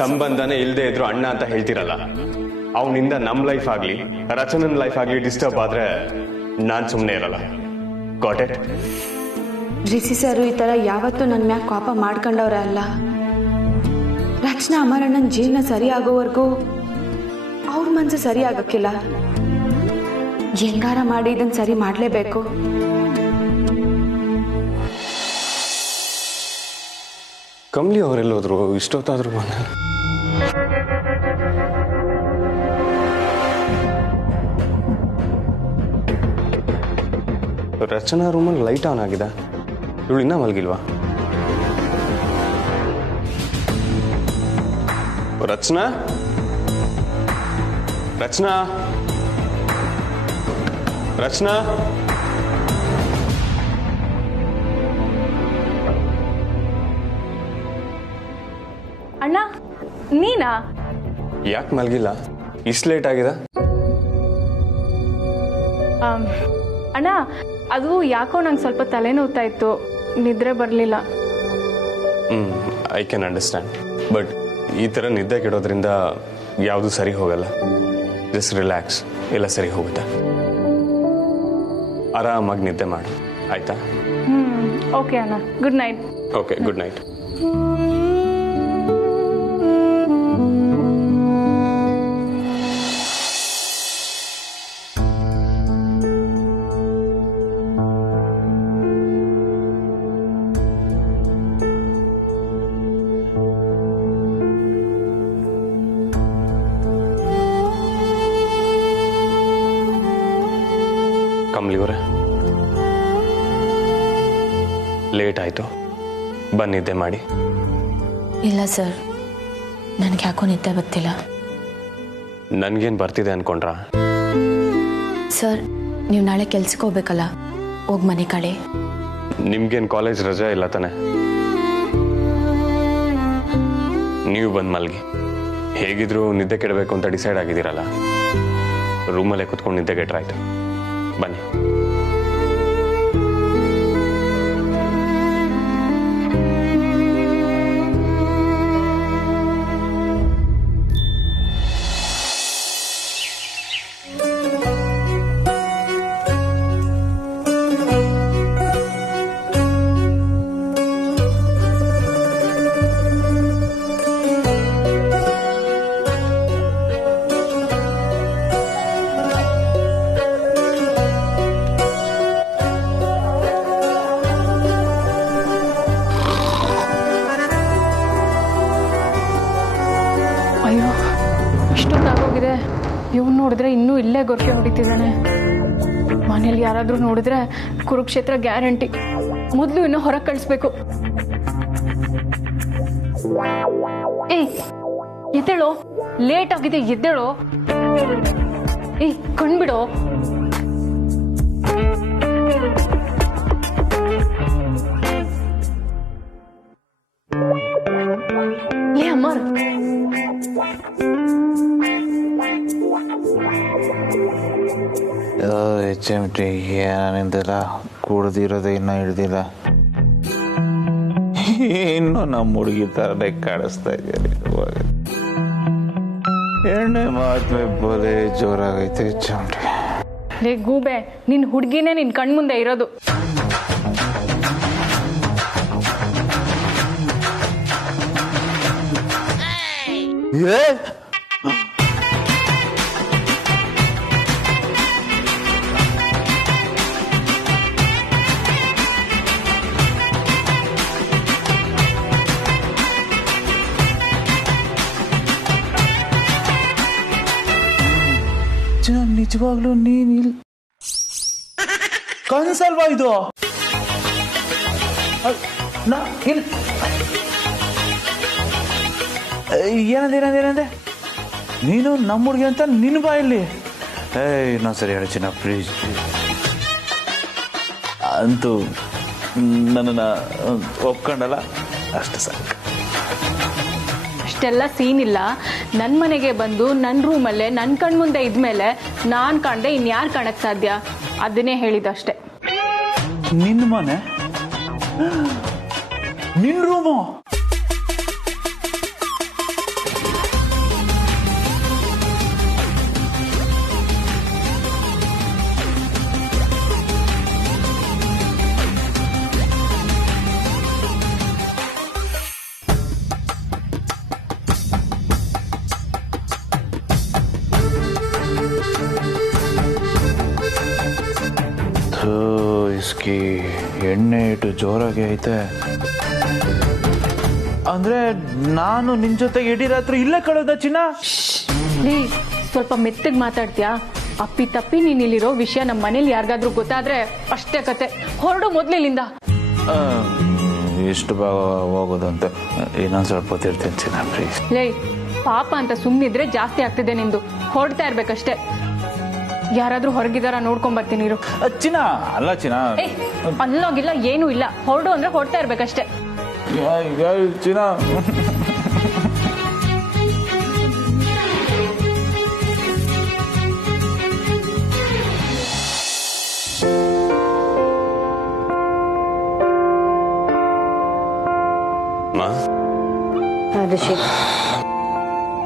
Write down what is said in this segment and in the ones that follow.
ಸಂಬಂಧನೇ ಇಲ್ಲದೆ ಇದ್ರು ಅಣ್ಣ ಅಂತ ಹೇಳ್ತಿರಲ್ಲ, ಅವನಿಂದ ನಮ್ಮ ಲೈಫ್ ಆಗಲಿ ರಚನನ್ ಲೈಫ್ ಆಗಲಿ ಡಿಸ್ಟರ್ಬ್ ಆದ್ರೆ ನಾನು ಸುಮ್ಮನೆ ಇರಲ್ಲ. Got it? ರಿಷಿ ಸರ್ ಈ ಥರ ಯಾವತ್ತೂ ನನ್ನ ಮ್ಯಾಗ ಕೋಪ ಮಾಡ್ಕೊಂಡವ್ರೆ ಅಲ್ಲ. ರಚನಾ ಅಮರಣ್ಣನ ಜೀವನ ಸರಿ ಆಗೋವರೆಗೂ ಅವ್ರ ಮನಸ್ಸು ಸರಿ ಆಗಕ್ಕಿಲ್ಲ. ಹೆಂಗಾರ ಮಾಡಿ ಇದನ್ನ ಸರಿ ಮಾಡಲೇಬೇಕು. ಕಮ್ಲಿ ಅವರೆಲ್ಲೋದ್ರು ಇಷ್ಟೊತ್ತಾದ್ರು ಮನೆ? ರಚನಾ ರೂಮಲ್ಲಿ ಲೈಟ್ ಆನ್ ಆಗಿದೆ, ಇವಳು ಇನ್ನೂ ಮಲಗಿಲ್ವಾ? ರಚನಾ ರಚನಾ ರಚನಾ ಅಣ್ಣ ನೀನಾ? ಯಾಕೆ ಮಲಗಿಲ್ಲ? ಇಷ್ಟು ಲೇಟ್ ಆಗಿದೆ? ಅಣ್ಣ ಅದು ಯಾಕೋ ನಂಗೆ ಸ್ವಲ್ಪ ತಲೆನೋವ್ತಾ ಇತ್ತು, ನಿದ್ರೆ ಬರಲಿಲ್ಲ. I can understand. ಬಟ್ ಈ ಥರ ನಿದ್ದೆ ಕೆಡೋದ್ರಿಂದ ಯಾವುದು ಸರಿ ಹೋಗಲ್ಲ. ಜಸ್ಟ್ ರಿಲ್ಯಾಕ್ಸ್, ಎಲ್ಲ ಸರಿ ಹೋಗುತ್ತೆ. ಆರಾಮಾಗಿ ನಿದ್ದೆ ಮಾಡು, ಆಯ್ತಾ? ಓಕೆ ಅಣ್ಣ, good night. Okay, good night. ಕಮ್ಲಿಯವರೇ, ಲೇಟ್ ಆಯಿತು, ಬಂದಿದ್ದೆ ಮಾಡಿ. ಇಲ್ಲ ಸರ್, ನನಗೆ ಯಾಕೋ ನಿದ್ದೆ ಬರ್ತಿಲ್ಲ. ನನಗೇನು ಬರ್ತಿದೆ ಅನ್ಕೊಂಡ್ರಾ? ಸರ್, ನೀವು ನಾಳೆ ಕೆಲ್ಸಕ್ಕೆ ಹೋಗ್ಬೇಕಲ್ಲ, ಹೋಗಿ ಮನೆ ಕಡೆ. ನಿಮ್ಗೇನು ಕಾಲೇಜ್ ರಜೆ ಇಲ್ಲ ತಾನೆ? ನೀವು ಬಂದು ಮಲ್ಗಿ. ಹೇಗಿದ್ರು ನಿದ್ದೆ ಕೆಡಬೇಕು ಅಂತ ಡಿಸೈಡ್ ಆಗಿದ್ದೀರಲ್ಲ, ರೂಮಲ್ಲೇ ಕುತ್ಕೊಂಡು ನಿದ್ದೆ ಕೆಟ್ರಾಯ್ತು. ಬನ್ನಿ. ಅಯ್ಯೋ, ಇಷ್ಟೊತ್ತಾಗೋಗಿದೆ. ಇವ್ನು ನೋಡಿದ್ರೆ ಇನ್ನೂ ಇಲ್ಲೇ ಗೊರಕೆ ಹೊಡಿತಿದ್ದಾನೆ. ಮನೇಲಿ ಯಾರಾದರೂ ನೋಡಿದ್ರೆ ಕುರುಕ್ಷೇತ್ರ ಗ್ಯಾರಂಟಿ. ಮೊದಲು ಇನ್ನೂ ಹೊರಗೆ ಕಳಿಸ್ಬೇಕು. ಏಯ್ ಎದ್ದೇಳೋ, ಲೇಟ್ ಆಗಿದೆ, ಎದ್ದೇಳೋ. ಏಯ್ ಕಣ್ಬಿಡೋ. ಲೇ ಅಮರ್, HMT ಏನಿಂದೆಲ್ಲ ಕುಡ್ದಿರೋದು ಇನ್ನೂ ಹಿಡ್ದಿಲ್ಲ. ಇನ್ನೂ ನಮ್ಮ ಹುಡುಗಿ ಥರನೇ ಕಾಣಿಸ್ತಾ ಇದ್ದಾರೆ. ಎಣ್ಣೆ ಮಾತ್ಮೆ ಬೋಲೆ ಜೋರಾಗೈತೆ HMT. ಲೇ ಗೂಬೆ, ನಿನ್ ಹುಡುಗಿನೇ ನಿನ್ ಕಣ್ಮುಂದೆ ಇರೋದು. ನಿಜವಾಗ್ಲೂ ನೀನಿಲ್ ಕನ್ಸಲ್ವಾ ಇದು? ಏನಂದೆ? ನೀನು ನಮ್ಮ ಹುಡುಗಿ ಅಂತ ನಿನ್ನ ಬಾಯಲ್ಲಿ? ಇನ್ನೊಂದು ಸರಿ ಹೇಳಿ ಚಿನ್ನ, ಪ್ಲೀಸ್. ಅಂತೂ ನನ್ನನ್ನು ಒಪ್ಕೊಂಡಲ್ಲ, ಅಷ್ಟು ಸಾಕು. ಅಷ್ಟೆಲ್ಲ ಸೀನ್ ಇಲ್ಲ. ನನ್ನ ಮನೆಗೆ ಬಂದು ನನ್ನ ರೂಮಲ್ಲೇ ನನ್ನ ಕಣ್ಮುಂದೆ ಇದ್ಮೇಲೆ ನಾನು ಕಾಣದೆ ಇನ್ಯಾರು ಕಾಣಕ್ಕೆ ಸಾಧ್ಯ? ಅದನ್ನೇ ಹೇಳಿದಷ್ಟೆ. ನಿನ್ನ ಮನೆ, ನಿನ್ನ ರೂಮು? ನೈಟು ಜೋರಾಗಿ ಐತೆ. ಅಂದ್ರೆ ನಾನು ನಿನ್ ಜೊತೆಗೆ ಇಡೀ ರಾತ್ರಿ ಇಲ್ಲೇ ಕಳೆದ ಚಿನ್ನ. ಪ್ಲೀಸ್ ಸ್ವಲ್ಪ ಮೆತ್ತಗೆ ಮಾತಾಡ್ತೀಯಾ? ಅಪ್ಪಿ ತಪ್ಪಿ ನೀನ್ ಇಲ್ಲಿರೋ ವಿಷಯ ನಮ್ಮ ಮನೇಲಿ ಯಾರಿಗಾದ್ರೂ ಗೊತ್ತಾದ್ರೆ ಅಷ್ಟೇ ಕತೆ. ಹೊರಡು ಮೊದ್ಲಿಲ್ಲಿಂದ. ಎಷ್ಟು ಭಾಗ ಹೋಗೋದು ಅಂತ ಇನ್ನೊಂದು ಸ್ವಲ್ಪ ಹೊತ್ತಿರ್ತೀನಿ ಚಿನ್ನ, ಪ್ಲೀಸ್. ಲೇ ಪಾಪ ಅಂತ ಸುಮ್ಮನಿದ್ರೆ ಜಾಸ್ತಿ ಆಗ್ತಿದೆ ನಿಂದು. ಹೊರಡ್ತಾ ಇರ್ಬೇಕಷ್ಟೇ. ಯಾರಾದ್ರೂ ಹೊರಗಿದಾರ ನೋಡ್ಕೊಂಡ್ ಬರ್ತೀನಿ ಇರು. ಚಿನ್ನ ಅಲ್ಲ ಚಿನ್ನ. ಅಲ್ಲೋಗಿಲ್ಲ ಏನೂ ಇಲ್ಲ. ಹೊರಡು ಅಂದ್ರೆ ಹೊರಡ್ತಾ ಇರ್ಬೇಕಷ್ಟೇ. ಚಿನ್ನ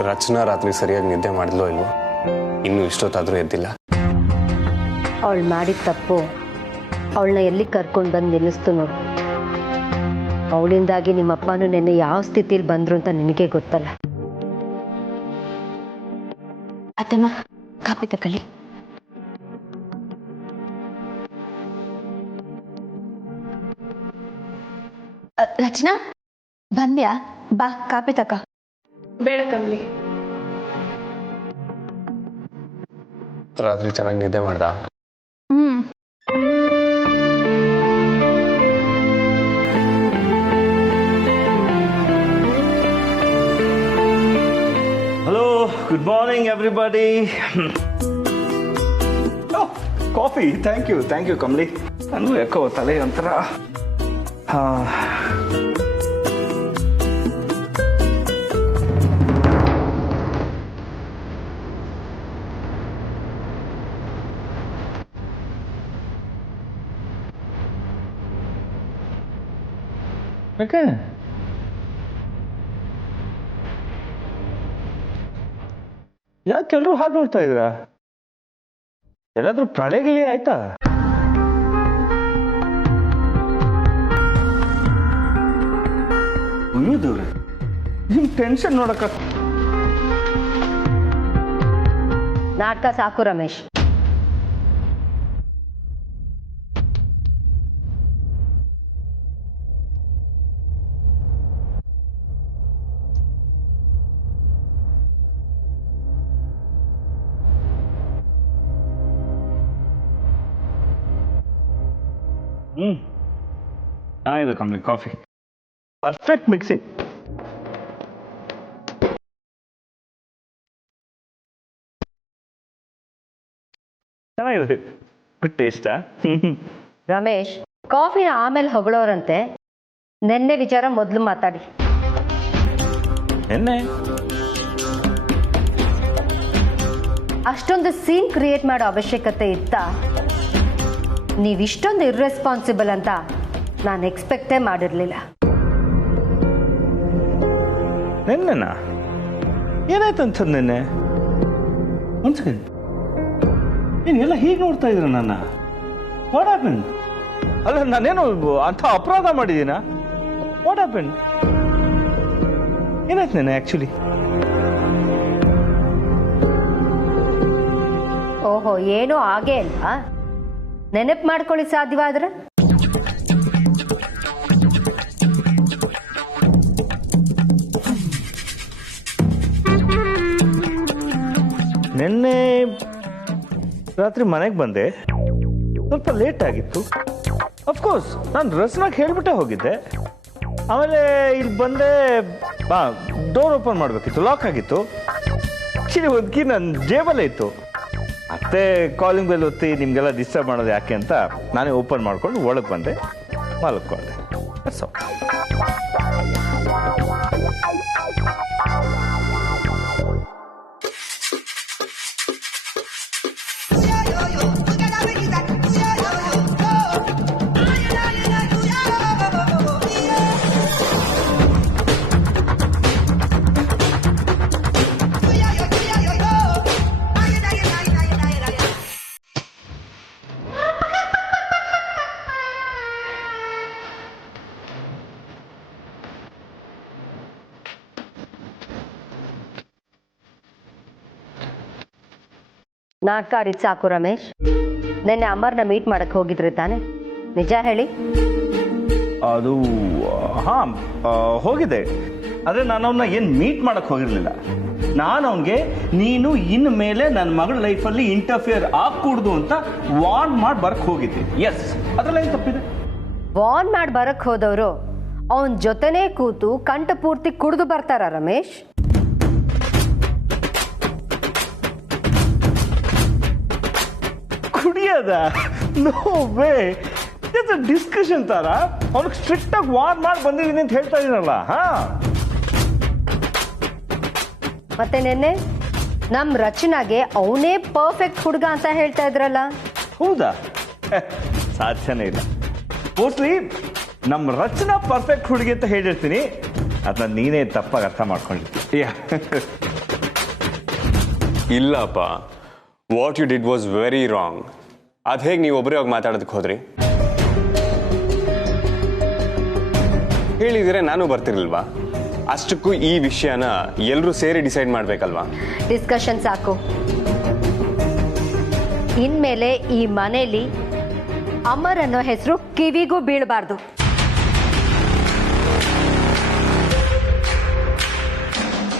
ರಚನಾ ರಾತ್ರಿ ಸರಿಯಾಗಿ ನಿದ್ದೆ ಮಾಡಿದ್ಲೋ ಇಲ್ವೋ? ಇನ್ನು ಇಷ್ಟೊತ್ತಾದ್ರೂ ಎದ್ದಿಲ್ಲ. ಅವಳು ಮಾಡಿದ ತಪ್ಪು ಅವಳನ್ನ ಎಲ್ಲಿ ಕರ್ಕೊಂಡು ಬಂದು ನಿಲ್ಲಿಸ್ತು ನೋಡು. ಅವಳಿಂದಾಗಿ ನಿಮ್ಮಪ್ಪನೂ ನೆನ್ನೆ ಯಾವ ಸ್ಥಿತಿಲಿ ಬಂದ್ರು ಅಂತ ನಿನಗೆ ಗೊತ್ತಲ್ಲ. ಅತ್ತಮ್ಮ ಕಾಪಿ ತಕೊಳ್ಳಿ. ರಚನಾ ಬಂದ್ಯಾ? ಬಾ ಕಾಪಿ ತಕ. ಬೇಡ ಕಮ್ಲಿ. ರಾತ್ರಿ ಚೆನ್ನಾಗಿ ನಿದ್ದೆ ಮಾಡ್ದ? Hello, good morning everybody. Coffee, thank you Kamali. ನನಗೂ ಯಾಕೋ ತಲೆ ಒಂಥರ. ಯಾಕೆ ಯಾಕೆಲ್ಲರೂ ಹಾಗೆ ನೋಡ್ತಾ ಇದ್ರ? ಎಲ್ಲಾದ್ರೂ ಪ್ರಳಯಗಿಳಿ ಆಯ್ತಾ? ಉಳಿದವ್ರೆ ನಿಮ್ ಟೆನ್ಷನ್ ನೋಡಕ್ಕ. ನಾಟಕ ಸಾಕು ರಮೇಶ್. ಚೆನ್ನಾಗಿದೆ ಕಮ್ಮಿ ಕಾಫಿ. Perfect mixing. ಚೆನ್ನಾಗಿದೆ. ಗುಡ್ ಟೇಸ್ಟಾ? ರಮೇಶ್, ಕಾಫಿನ ಆಮೇಲೆ ಹೊಗಳೋರಂತೆ. ನೆನ್ನೆ ವಿಚಾರ ಮೊದಲು ಮಾತಾಡಿ. ಎನ್ನೆ ಅಷ್ಟೊಂದು ಸೀನ್ ಕ್ರಿಯೇಟ್ ಮಾಡೋ ಅವಶ್ಯಕತೆ ಇತ್ತಾ? ನೀವಿಷ್ಟೊಂದು ಇರ್ರೆಸ್ಪಾನ್ಸಿಬಲ್ ಅಂತ ನಾನು ಎಕ್ಸ್ಪೆಕ್ಟೇ ಮಾಡಿರಲಿಲ್ಲ. ನೆನ್ನೆನಾ? ಏನಾಯ್ತು ಅಂತಂದು ನೆನ್ನೆ? ಒಂದು ಸೆಕೆಂಡ್, ನೀನೆಲ್ಲ ಹೀಗೆ ನೋಡ್ತಾ ಇದ್ರ ನನ್ನ? What happen? ಅಲ್ಲ, ನಾನೇನು ಅಂಥ ಅಪರಾಧ ಮಾಡಿದ್ದೀನಾ? What happen? ಏನಾಯ್ತು ನೆನ್ನೆ ಆ್ಯಕ್ಚುಲಿ? ಓಹೋ, ಏನೋ ಹಾಗೇ ಅಲ್ವಾ? ನೆನಪು ಮಾಡ್ಕೊಳ್ಳಿ ಸಾಧ್ಯವಾದ್ರೆ. ನಿನ್ನೆ ರಾತ್ರಿ ಮನೆಗೆ ಬಂದೆ, ಸ್ವಲ್ಪ ಲೇಟ್ ಆಗಿತ್ತು. ಅಫ್ಕೋರ್ಸ್ ನಾನು ರಸ್ನಾಗ್ ಹೇಳ್ಬಿಟ್ಟೆ ಹೋಗಿದ್ದೆ. ಆಮೇಲೆ ಇಲ್ಲಿ ಬಂದೆ, ಡೋರ್ ಓಪನ್ ಮಾಡಬೇಕಿತ್ತು, ಲಾಕ್ ಆಗಿತ್ತು. ಆ್ಯಕ್ಚುಲಿ ಒಂದು ಕೀ ನನ್ನ ಜೇಬಲ್ಲೇ ಇತ್ತು. ಮತ್ತೆ ಕಾಲಿಂಗ್ ಬೆಲ್ ಒತ್ತಿ ನಿಮಗೆಲ್ಲ ಡಿಸ್ಟರ್ಬ್ ಮಾಡೋದು ಯಾಕೆ ಅಂತ ನಾನೇ ಓಪನ್ ಮಾಡ್ಕೊಂಡು ಒಳಗೆ ಬಂದೆ, ಮಲ್ಕೊಂಡೆ. ನಾಟಕ ಆಡಿದ್ ಸಾಕು ರಮೇಶ್. ನಿನ್ನೆ ಅಮರ್ನ ಮೀಟ್ ಮಾಡಕ್ಕೆ ಹೋಗಿದ್ರಿ ತಾನೆ? ನಿಜ ಹೇಳಿ. ಅದು ಹಾಂ ಹೋಗಿದೆ. ಆದರೆ ನಾನು ಅವನ್ನ ಏನು ಮೀಟ್ ಮಾಡಕ್ಕೆ ಹೋಗಿರಲಿಲ್ಲ. ನಾನು ಅವನಿಗೆ ನೀನು ಇನ್ನು ಮೇಲೆ ನನ್ನ ಮಗಳ ಲೈಫಲ್ಲಿ ಇಂಟರ್ಫಿಯರ್ ಆಗಕೂಡ್ದು ಅಂತ ವಾರ್ನ್ ಮಾಡಿ ಬರಕ್ಕೆ ಹೋಗಿದ್ದೆ. ಎಸ್, ಅದರಲ್ಲಿ ಏನು ತಪ್ಪಿದೆ? ವಾರ್ನ್ ಮಾಡಿ ಬರಕ್ ಹೋದವರು ಅವನ ಜೊತೆನೇ ಕೂತು ಕಂಠ ಪೂರ್ತಿ ಕುಡಿದು ಬರ್ತಾರ ರಮೇಶ್? ಕುಡಿಯೋದ? No way. It's a discussion ತರ. ಅವನಿಗೆ ಸ್ಟ್ರಿಕ್ಟ್ ಆಗಿ ವಾರ್ನ್ ಮಾಡಿ ಬಂದಿದ್ದೀನಿ ಅಂತ ಹೇಳ್ತಾ ಇದೀನಲ್ಲ. ಹಾ, ಮತ್ತೆ ನೆನ್ನೆ ನಮ್ ರಚನಾಗೆ ಅವನೇ ಪರ್ಫೆಕ್ಟ್ ಹುಡುಗ ಅಂತ ಹೇಳ್ತಾ ಇದ್ರಲ್ಲ? ಹೌದಾ? ಸಾಧ್ಯನೇ ಇಲ್ಲ. ಮೋಸ್ಟ್ಲಿ ನಮ್ಮ ರಚನಾ ಪರ್ಫೆಕ್ಟ್ ಹುಡುಗಿ ಅಂತ ಹೇಳಿರ್ತೀನಿ. ಅದನ್ನ ನೀನೇ ತಪ್ಪಾಗಿ ಅರ್ಥ ಮಾಡ್ಕೊಂಡಿರ್ತೀನಿ. ಇಲ್ಲಪ್ಪ, what you did was very wrong. ಅದು ಹೇಗೆ ನೀವು ಒಬ್ಬರೇ ಹೋಗಿ ಮಾತಾಡೋದಕ್ಕೆ ಹೋದ್ರಿ? ಹೇಳಿದರೆ ನಾನು ಬರ್ತಿರ್ಲಿಲ್ವಾ? ಅಷ್ಟಕ್ಕೂ ಈ ವಿಷಯನ ಎಲ್ಲರೂ ಸೇರಿ ಡಿಸೈಡ್ ಮಾಡ್ಬೇಕಲ್ವಾ? ಡಿಸ್ಕಷನ್ ಸಾಕು. ಇನ್ಮೇಲೆ ಈ ಮನೇಲಿ ಅಮರ್ ಅನ್ನೋ ಹೆಸರು ಕಿವಿಗೂ ಬೀಳಬಾರ್ದು.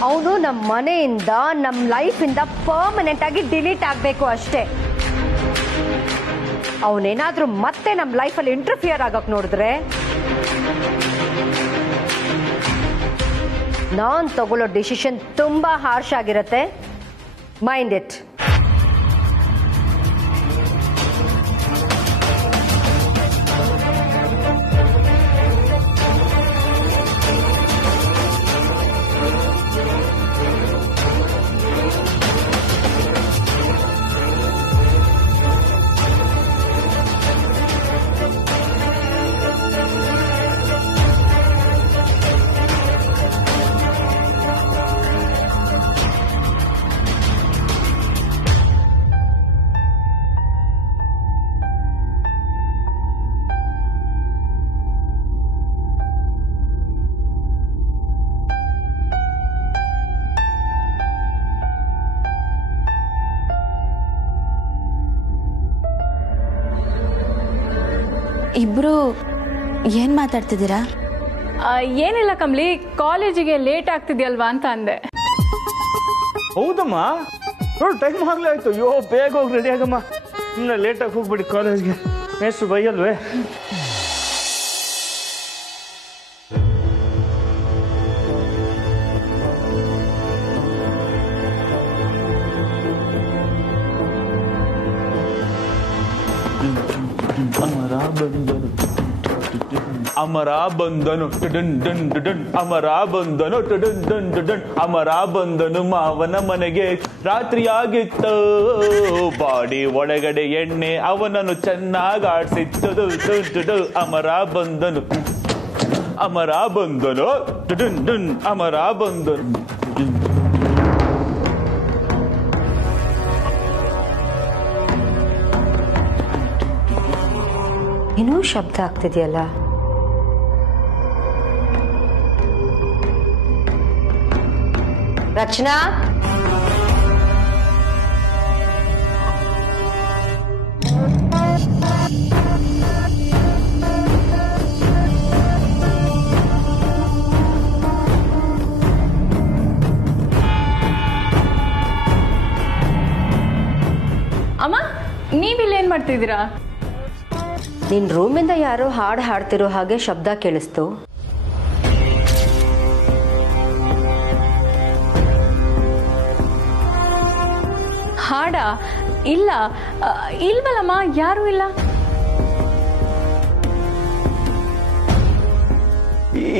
ಅವನು ನಮ್ಮ ಮನೆಯಿಂದ ನಮ್ಮ ಲೈಫಿಂದ ಪರ್ಮನೆಂಟ್ ಆಗಿ ಡಿಲೀಟ್ ಆಗಬೇಕು ಅಷ್ಟೇ. ಅವನೇನಾದ್ರೂ ಮತ್ತೆ ನಮ್ಮ ಲೈಫಲ್ಲಿ ಇಂಟರ್ಫಿಯರ್ ಆಗಕ್ ನೋಡಿದ್ರೆ ನಾನು ತಗೊಳ್ಳೋ ಡಿಸಿಷನ್ ತುಂಬಾ ಹಾರ್ಶ್ ಆಗಿರತ್ತೆ. Mind it. ಇಬ್ರು ಏನ್ ಮಾತಾಡ್ತಿದ್ದೀರಾ? ಏನಿಲ್ಲ ಕಮ್ಲಿ, ಕಾಲೇಜಿಗೆ ಲೇಟ್ ಆಗ್ತಿದ್ಯಲ್ವಾ ಅಂತ ಅಂದೆ. ಹೌದಮ್ಮ, ನೋಡು ಟೈಮ್ ಆಗ್ಲೇ ಆಯ್ತು. ಅಯ್ಯೋ, ಬೇಗ ಹೋಗಿ ರೆಡಿ ಆಗಮ್ಮ. ಸುಮ್ಮನೆ ಲೇಟಾಗಿ ಹೋಗ್ಬಿಡಿ ಕಾಲೇಜ್ಗೆ. ಮೇಸ್ಟ್ರು ಬೈಯಲ್ವೇ? ಅಮರ ಬಂದನು ಟಡನ್ ಡನ್ ಡನ್, ಅಮರ ಬಂದನು ಟಡನ್ ಡನ್ ಡನ್, ಅಮರ ಬಂದನು ಮಾವನ ಮನೆಗೆ. ರಾತ್ರಿಯಾಗಿತ್ತು, ಬಾಡಿ ಒಳಗಡೆ ಎಣ್ಣೆ ಅವನನ್ನು ಚೆನ್ನಾಗಿ ಆಡ್ಸಿತ್ತು. ಅಮರ ಬಂದನು, ಅಮರ ಬಂದನು ಟಡನ್ ಡನ್, ಅಮರ ಬಂದನು. ಇನ್ನೂ ಶಬ್ದ ಆಗ್ತಿದೆಯಲ್ಲ? ರಚನಾ, ಅಮ್ಮ, ನೀವಿಲ್ಲೇನ್ ಮಾಡ್ತಿದ್ದೀರಾ? ನಿನ್ ರೂಮಿಂದ ಯಾರೋ ಹಾಡು ಹಾಡ್ತಿರೋ ಹಾಗೆ ಶಬ್ದ ಕೇಳಿಸ್ತು. ಹಾಡ? ಇಲ್ಲ, ಇಲ್ವಲ್ಲಮ್ಮ, ಯಾರೂ ಇಲ್ಲ.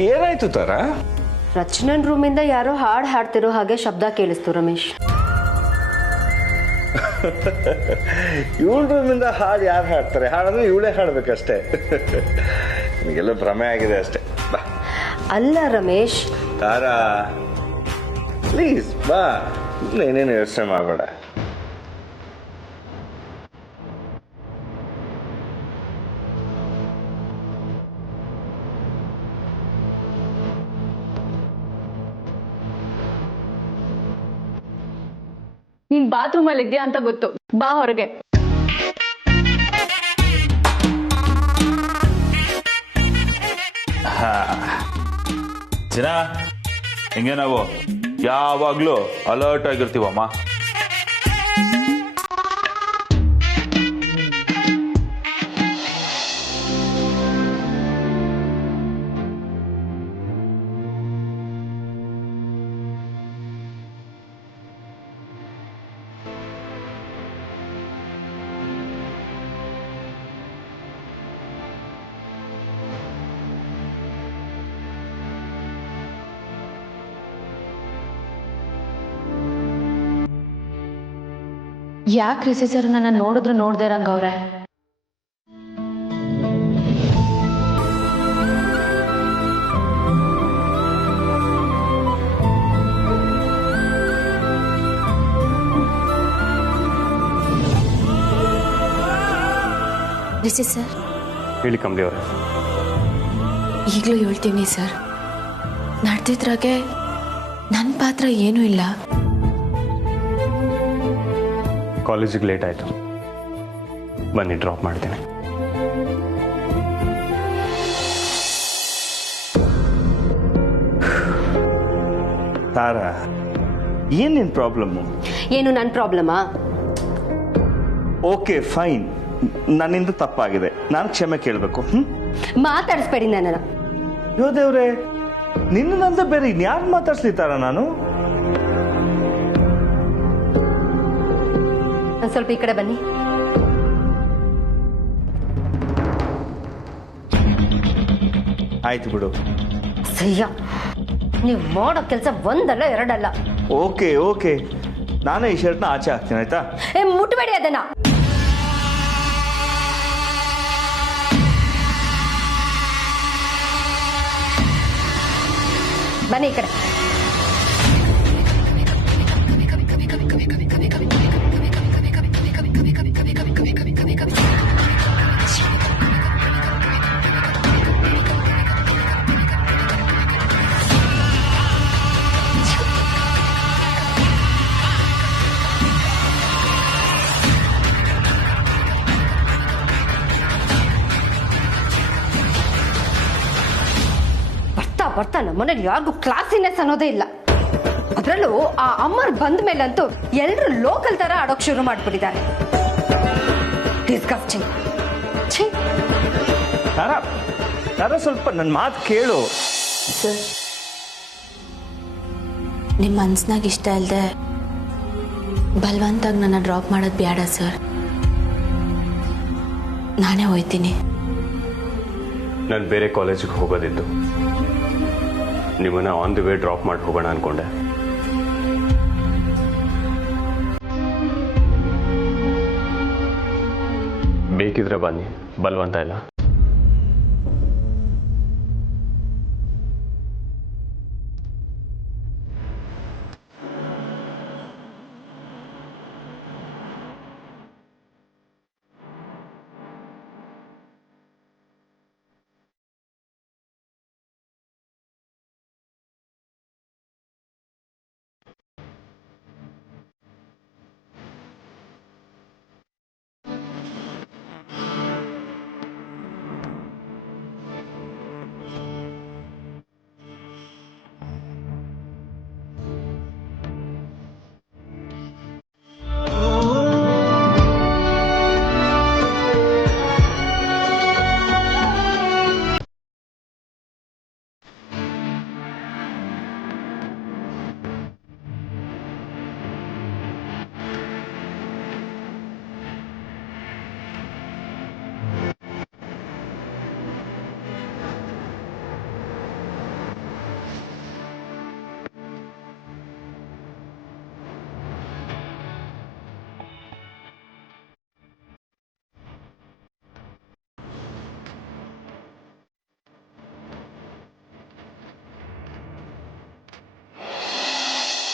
ಏನಾಯ್ತು ತರ? ರಚನನ್ ರೂಮಿಂದ ಯಾರೋ ಹಾಡು ಹಾಡ್ತಿರೋ ಹಾಗೆ ಶಬ್ದ ಕೇಳಿಸ್ತು ರಮೇಶ್. ಇವಳ ರೂಮಿಂದ ಹಾಡು ಯಾರು ಹಾಡ್ತಾರೆ? ಹಾಡಂದ್ರೆ ಇವಳೇ ಹಾಡ್ಬೇಕಷ್ಟೇ. ನಿಮಗೆಲ್ಲ ಭ್ರಮೆ ಆಗಿದೆ ಅಷ್ಟೇ. ಬಾ. ಅಲ್ಲ ರಮೇಶ್, ತಾರಾ ಪ್ಲೀಸ್ ಬಾ. ಏನೇನು ಯೋಚನೆ ಮಾಡಬೇಡ. ನೀನ್ ಬಾತ್ರೂಮ್ ಅಲ್ಲಿ ಇದ್ಯಾ ಅಂತ ಗೊತ್ತು, ಬಾ ಹೊರಗೆ. ಚಿನ್ನ ಹಿಂಗೆ ನಾವು ಯಾವಾಗ್ಲೂ ಅಲರ್ಟ್ ಆಗಿರ್ತೀವಮ್ಮ. ಯಾಕೆ ರಿಷಿ ಸರ್ ನನ್ನ ನೋಡಿದ್ರು ನೋಡ್ದೇ ಇರಂಗವ್ರೆ? ರಿಷಿ ಸರ್, ಹೇಳಿ ಕಮಲಿ ಅವರೇ. ಈಗಲೂ ಹೇಳ್ತೀನಿ ಸರ್, ನಡೆದಿದ್ರಾಗೆ ನನ್ನ ಪಾತ್ರ ಏನೂ ಇಲ್ಲ. ಕಾಲೇಜಿಗೆ ಲೇಟ್ ಆಯಿತು, ಬನ್ನಿ ಡ್ರಾಪ್ ಮಾಡ್ತೀನಿ. ತಾರಾ, ಏನ್ ನಿನ್ ಪ್ರಾಬ್ಲಮ್ಮು? ಏನು ನನ್ನ ಪ್ರಾಬ್ಲಮಾ? ಓಕೆ ಫೈನ್, ನನ್ನಿಂದ ತಪ್ಪಾಗಿದೆ, ನಾನು ಕ್ಷಮೆ ಕೇಳಬೇಕು. ಮಾತಾಡಿಸ್ಬೇಡಿ ನನ್ನನ್ನು. ಯೋ ದೇವ್ರೆ, ನಿನ್ನಂತ ಬೇರೆ ಇನ್ಯಾರು ಮಾತಾಡ್ಸ್ಲಿ ತಾರ? ನಾನು ಸ್ವಲ್ಪ ಈ ಕಡೆ ಬನ್ನಿ. ಆಯ್ತು ಬಿಡು. ಸಯ್ಯ, ನೀವು ಮಾಡೋ ಕೆಲಸ ಒಂದಲ್ಲ ಎರಡಲ್ಲ. ಓಕೆ ಓಕೆ, ನಾನೇ ಈ ಶರ್ಟ್ನ ಆಚೆ ಹಾಕ್ತೀನಿ, ಆಯ್ತಾ? ಮುಟ್ಬೇಡಿ ಅದನ್ನ. ಬನ್ನಿ ಈ ಕಡೆ. ಬರ್ತಾ ನಮ್ಮ ಮನೇಲಿ ಯಾರಿಗೂ ಕ್ಲಾಸಿನೆಸ್ ಅನ್ನೋದೇ ಇಲ್ಲ. ಅದರಲ್ಲೂ ಆ ಅಮ್ಮರ್ ಬಂದ ಮೇಲಂತೂ ಎಲ್ಲರೂ ಲೋಕಲ್ ತರ ಆಡೋಕ್ ಶುರು ಮಾಡ್ಬಿಟ್ಟಿದ್ದಾರೆ. ಡಿಸ್ಗಸ್ಟಿಂಗ್. ತಾರಾ, ತಾರಾ, ಸ್ವಲ್ಪ ನನ್ನ ಮಾತು ಕೇಳು. ಸರ್, ನಿಮ್ಮ ಮನ್ಸ್ನಾಗ ಇಷ್ಟ ಇಲ್ಲದೆ ಬಲವಂತಾಗಿ ನನ್ನ ಡ್ರಾಪ್ ಮಾಡೋದು ಬೇಡ ಸರ್. ನಾನೇ ಹೋಯ್ತೀನಿ. ನಾನು ಬೇರೆ ಕಾಲೇಜಿಗೆ ಹೋಗೋದಿದ್ದು, ನಿಮ್ಮನ್ನ ಆನ್ ದಿ ವೇ ಡ್ರಾಪ್ ಮಾಡಿ ಹೋಗೋಣ ಅನ್ಕೊಂಡೆ. ಬೇಕಿದ್ರೆ ಬನ್ನಿ, ಬಲವಂತ ಇಲ್ಲ.